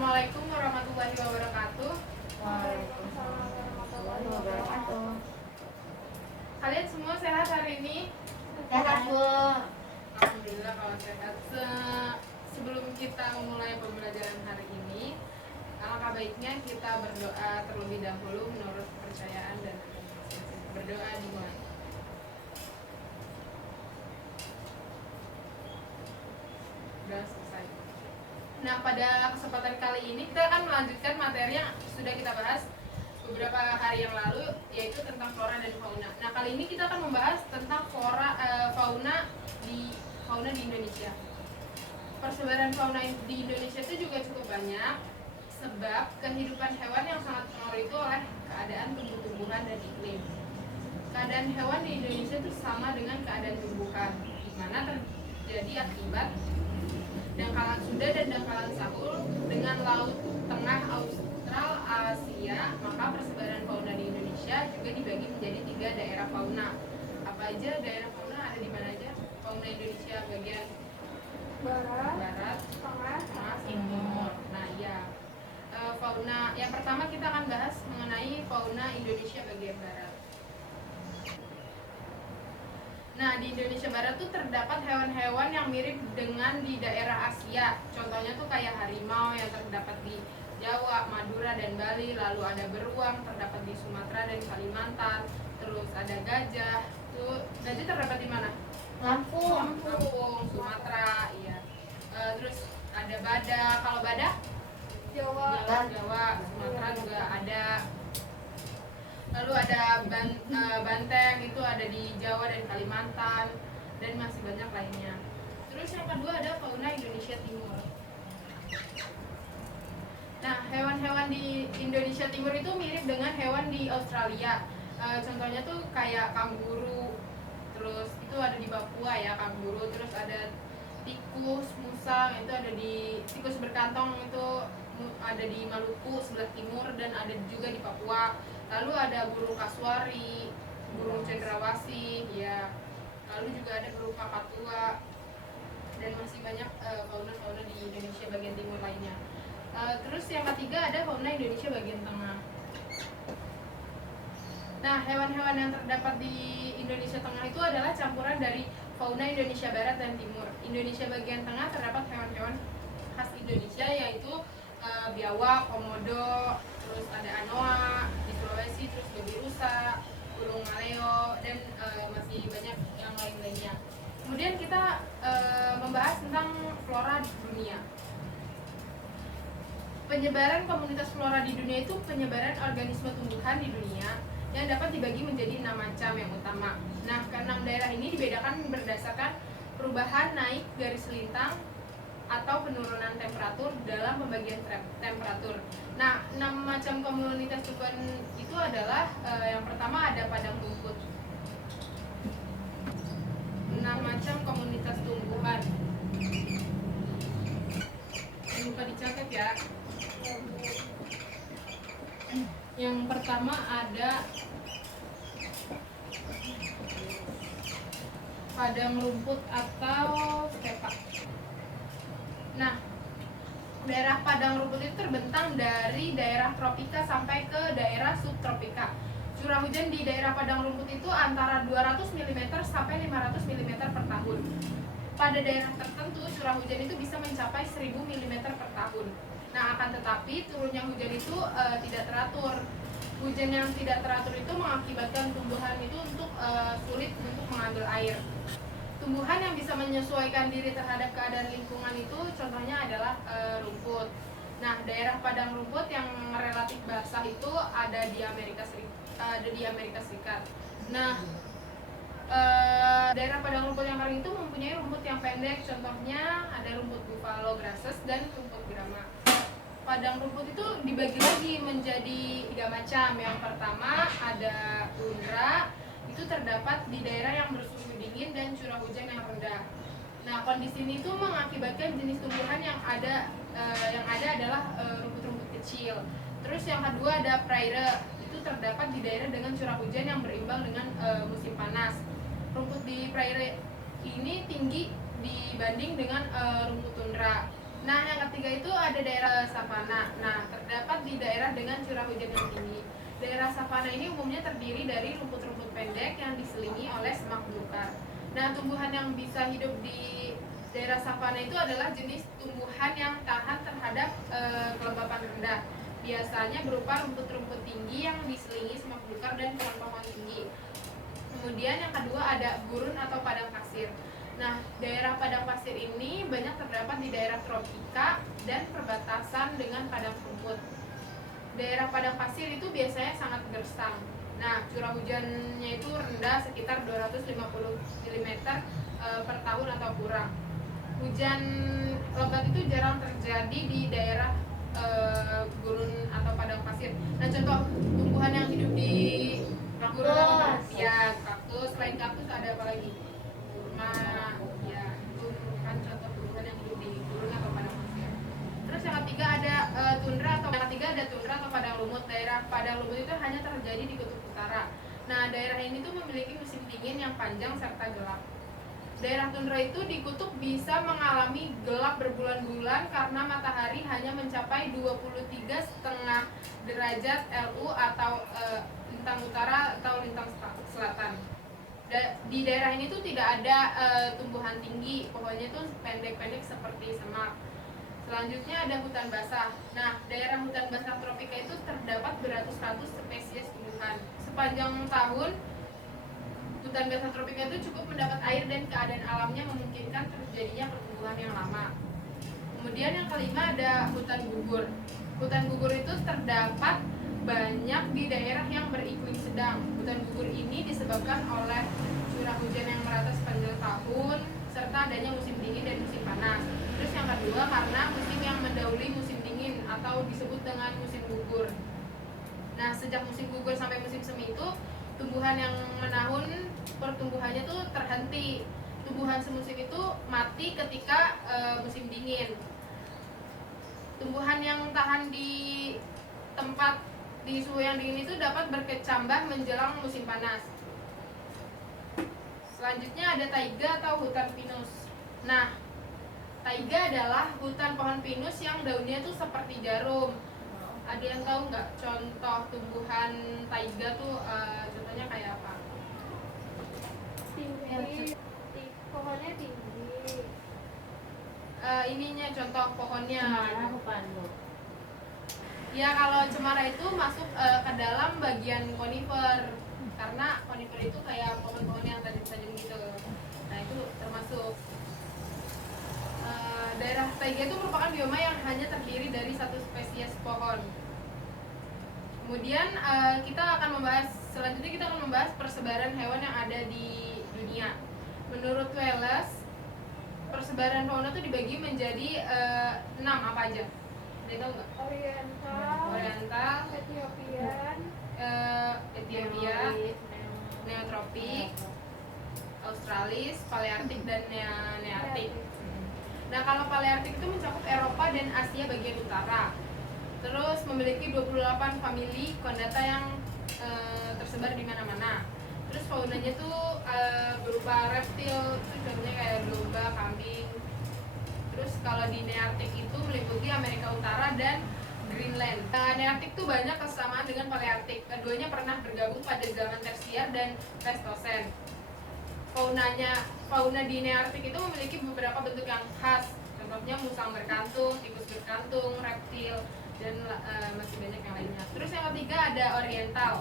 Assalamualaikum warahmatullahi wabarakatuh. Waalaikumsalam warahmatullahi wabarakatuh. Kalian semua sehat hari ini? Sehat, Bu. Alhamdulillah kalau sehat. Sebelum kita memulai pembelajaran hari ini, alangkah baiknya kita berdoa terlebih dahulu menurut kepercayaan dan berdoa dimulai. Sudah selesai. Nah, pada kesempatan kali ini kita akan melanjutkan materi yang sudah kita bahas beberapa hari yang lalu, yaitu tentang flora dan fauna. Nah, kali ini kita akan membahas tentang fauna di Indonesia. Persebaran fauna di Indonesia itu juga cukup banyak, sebab kehidupan hewan yang sangat pengaruh itu oleh keadaan tumbuh-tumbuhan dan iklim. Keadaan hewan di Indonesia itu sama dengan keadaan tumbuhan, di mana terjadi akibat dangkalan Sunda dan dangkalan Sahul dengan laut tengah Austral Asia. Maka persebaran fauna di Indonesia juga dibagi menjadi 3 daerah fauna. Apa aja daerah fauna, ada di mana aja? Fauna Indonesia bagian barat, tengah, timur. Nah, ya. Fauna yang pertama kita akan bahas mengenai fauna Indonesia bagian barat. Nah, di Indonesia Barat tuh terdapat hewan-hewan yang mirip dengan di daerah Asia. Contohnya tuh kayak harimau yang terdapat di Jawa, Madura, dan Bali. Lalu ada beruang terdapat di Sumatera dan Kalimantan. Terus ada gajah. Tuh, gajah terdapat di mana? Lampung. Lampung, Sumatera, iya. Terus ada badak. Kalau badak? Jawa, Sumatera juga ada. Lalu ada banteng, itu ada di Jawa dan Kalimantan, dan masih banyak lainnya. Terus yang kedua ada fauna Indonesia Timur. Nah, hewan-hewan di Indonesia Timur itu mirip dengan hewan di Australia. Contohnya tuh kayak kanguru, terus itu ada di Papua ya, kanguru. Terus ada tikus, musang, itu ada di tikus berkantong, itu ada di Maluku sebelah timur, dan ada juga di Papua. Lalu ada burung kasuari, burung cendrawasih, ya. Lalu juga ada burung kakatua, dan masih banyak fauna-fauna di Indonesia bagian timur lainnya. Terus yang ketiga ada fauna Indonesia bagian tengah. Nah, hewan-hewan yang terdapat di Indonesia tengah itu adalah campuran dari fauna Indonesia barat dan timur. Indonesia bagian tengah terdapat hewan-hewan khas Indonesia, yaitu biawak, komodo, terus ada anoa di Sulawesi, terus babi rusa, burung maleo, dan masih banyak yang lain-lainnya. Kemudian kita membahas tentang flora dunia. Penyebaran komunitas flora di dunia itu penyebaran organisme tumbuhan di dunia yang dapat dibagi menjadi 6 macam yang utama. Nah, ke-6 daerah ini dibedakan berdasarkan perubahan naik garis lintang atau penurunan temperatur dalam pembagian temperatur. Nah, 6 macam komunitas tumbuhan itu adalah yang pertama ada padang rumput. 6 macam komunitas tumbuhan. Jangan lupa dicatat ya. Yang pertama ada padang rumput atau stepa. Nah, daerah padang rumput itu terbentang dari daerah tropika sampai ke daerah subtropika. Curah hujan di daerah padang rumput itu antara 200 mm sampai 500 mm per tahun. Pada daerah tertentu curah hujan itu bisa mencapai 1000 mm per tahun. Nah, akan tetapi turunnya hujan itu tidak teratur. Hujan yang tidak teratur itu mengakibatkan tumbuhan itu sulit untuk mengambil air. Tumbuhan yang bisa menyesuaikan diri terhadap keadaan lingkungan itu contohnya adalah rumput. Nah, daerah padang rumput yang relatif basah itu ada di Amerika Serikat. Nah, daerah padang rumput yang kering itu mempunyai rumput yang pendek. Contohnya ada rumput buffalo grasses dan rumput grama. Padang rumput itu dibagi lagi menjadi 3 macam. Yang pertama ada tundra, itu terdapat di daerah yang bersuhu dingin dan curah hujan yang rendah. Nah, kondisi ini tuh mengakibatkan jenis tumbuhan yang ada adalah rumput-rumput kecil. Terus yang kedua ada prairie, itu terdapat di daerah dengan curah hujan yang berimbang dengan musim panas. Rumput di prairie ini tinggi dibanding dengan rumput tundra. Nah, yang ketiga itu ada daerah savana. Nah, terdapat di daerah dengan curah hujan yang tinggi. Daerah savana ini umumnya terdiri dari rumput-rumput pendek yang diselingi oleh semak belukar. Nah, tumbuhan yang bisa hidup di daerah savana itu adalah jenis tumbuhan yang tahan terhadap kelembapan rendah. Biasanya berupa rumput-rumput tinggi yang diselingi semak belukar dan pohon-pohon tinggi. Kemudian yang kedua ada gurun atau padang pasir. Nah, daerah padang pasir ini banyak terdapat di daerah tropika dan perbatasan dengan padang rumput. Daerah padang pasir itu biasanya sangat gersang. Nah, curah hujannya itu rendah sekitar 250 mm per tahun atau kurang. Hujan lebat itu jarang terjadi di daerah gurun atau padang pasir. Nah, contoh tumbuhan yang hidup di gurun atau ya kaktus. Selain kaktus ada apa lagi? Kurma, ya itu merupakan contoh tumbuhan yang hidup di gurun atau padang pasir. Terus yang ketiga ada tundra atau padang lumut. Daerah padang lumut itu hanya terjadi di kutub utara. Nah, daerah ini tuh memiliki musim dingin yang panjang serta gelap. Daerah tundra itu di kutub bisa mengalami gelap berbulan-bulan karena matahari hanya mencapai 23,5 derajat LU atau lintang utara atau lintang selatan. Di daerah ini tuh tidak ada tumbuhan tinggi, pohonnya tuh pendek-pendek seperti semak. Selanjutnya ada hutan basah. Nah, daerah hutan basah tropika itu terdapat beratus-ratus spesies tumbuhan. Sepanjang tahun, hutan basah tropika itu cukup mendapat air dan keadaan alamnya memungkinkan terjadinya pertumbuhan yang lama. Kemudian yang kelima ada hutan gugur. Hutan gugur itu terdapat banyak di daerah yang beriklim sedang. Hutan gugur ini disebabkan oleh curah hujan yang merata sepanjang tahun serta adanya musim dingin dan musim panas. Terus yang kedua karena musim yang mendahului musim dingin atau disebut dengan musim gugur. Nah, sejak musim gugur sampai musim semi itu tumbuhan yang menahun pertumbuhannya tuh terhenti. Tumbuhan semusim itu mati ketika musim dingin. Tumbuhan yang tahan di tempat di suhu yang dingin itu dapat berkecambah menjelang musim panas. Selanjutnya ada taiga atau hutan pinus. Nah, taiga adalah hutan pohon pinus yang daunnya tuh seperti jarum. Ada yang tahu nggak contoh tumbuhan taiga tuh contohnya kayak apa? Tinggi, pohonnya tinggi. Ininya contoh pohonnya. Cemara bukan Bu? Ya, kalau cemara itu masuk ke dalam bagian konifer. Karena konifer itu kayak pohon-pohon yang tajam-tajam gitu. Nah, itu termasuk. Daerah taiga itu merupakan bioma yang hanya terdiri dari satu spesies pohon. Kemudian selanjutnya kita akan membahas persebaran hewan yang ada di dunia. Menurut Wallace, persebaran fauna itu dibagi menjadi 6 apa aja? Ada yang tahu nggak? Oriental, Etiopian, Ethiopia, Neotropik, Australis, Paleartik, dan Neartik. Nah, kalau Paleartik itu mencakup Eropa dan Asia bagian utara. Terus memiliki 28 famili kondata yang tersebar di mana-mana. Terus faunanya tuh berupa reptil, itu contohnya kayak domba, kambing. Terus kalau di Neartik itu meliputi Amerika Utara dan Greenland. Neartik tuh banyak kesamaan dengan Paleartik. Keduanya pernah bergabung pada zaman Tersier dan Pleistocene. Fauna di Neartik itu memiliki beberapa bentuk yang khas. Contohnya musang berkantung, tikus berkantung, reptil, dan masih banyak yang lainnya. Terus yang ketiga ada Oriental.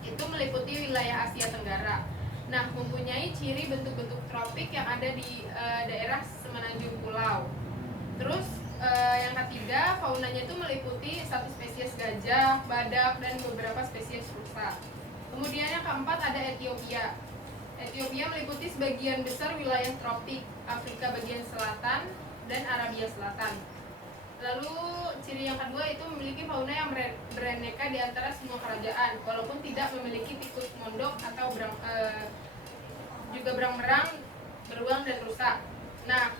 Itu meliputi wilayah Asia Tenggara. Nah, mempunyai ciri bentuk-bentuk tropik yang ada di daerah semenanjung pulau. Terus yang ketiga, faunanya itu meliputi satu spesies gajah, badak, dan beberapa spesies rusa. Kemudian yang keempat ada Ethiopia. Ethiopia meliputi sebagian besar wilayah tropik, Afrika bagian selatan, dan Arabia Selatan. Lalu ciri yang kedua itu memiliki fauna yang beraneka di antara semua kerajaan, walaupun tidak memiliki tikus mondok atau juga berang-berang, beruang, dan rusa. Nah,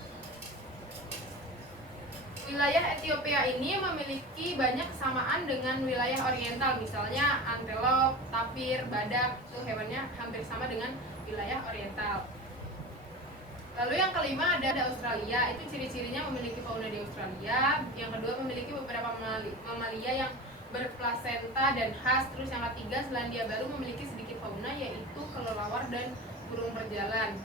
wilayah Ethiopia ini memiliki banyak kesamaan dengan wilayah Oriental, misalnya antelop, tapir, badak, itu hewannya hampir sama dengan wilayah Oriental. Lalu yang kelima ada Australia, itu ciri-cirinya memiliki fauna di Australia. Yang kedua memiliki beberapa mamalia yang berplasenta dan khas. Terus yang ketiga Selandia Baru memiliki sedikit fauna yaitu kelelawar dan burung berjalan.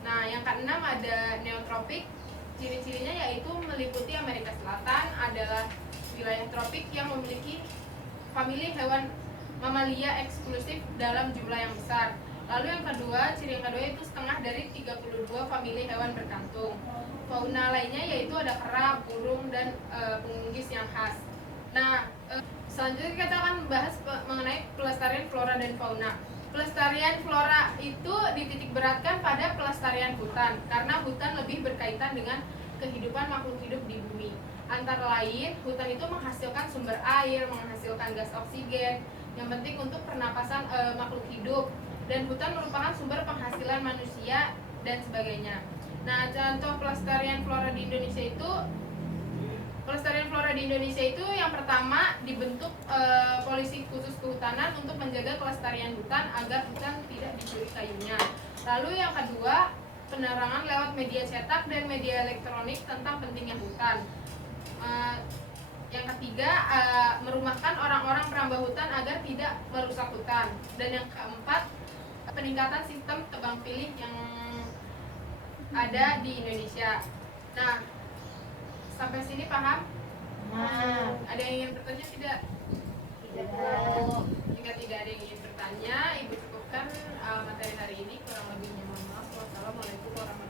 Nah, yang keenam ada neotropik. Ciri-cirinya yaitu meliputi Amerika Selatan, adalah wilayah tropik yang memiliki famili hewan mamalia eksklusif dalam jumlah yang besar. Lalu yang kedua, ciri yang kedua itu setengah dari 32 famili hewan berkantung. Fauna lainnya yaitu ada kera, burung, dan pengunggis yang khas. Nah, selanjutnya kita akan bahas mengenai pelestarian flora dan fauna. Pelestarian flora itu dititik beratkan pada pelestarian hutan, karena hutan lebih berkaitan dengan kehidupan makhluk hidup di bumi. Antara lain, hutan itu menghasilkan sumber air, menghasilkan gas oksigen, yang penting untuk pernapasan makhluk hidup, dan hutan merupakan sumber penghasilan manusia dan sebagainya. Nah, contoh pelestarian flora di Indonesia itu yang pertama dibentuk polisi khusus kehutanan untuk menjaga kelestarian hutan agar hutan tidak dicuri kayunya. Lalu yang kedua, penerangan lewat media cetak dan media elektronik tentang pentingnya hutan. Yang ketiga, merumahkan orang-orang perambah hutan agar tidak merusak hutan. Dan yang keempat, peningkatan sistem tebang pilih yang ada di Indonesia. Nah, sampai sini paham? Nah, Ada yang ingin bertanya tidak? tidak. Jika tidak ada yang ingin bertanya, Ibu cukupkan materi hari ini. Kurang lebihnya mohon maaf. Wassalamualaikum warahmatullahi wabarakatuh.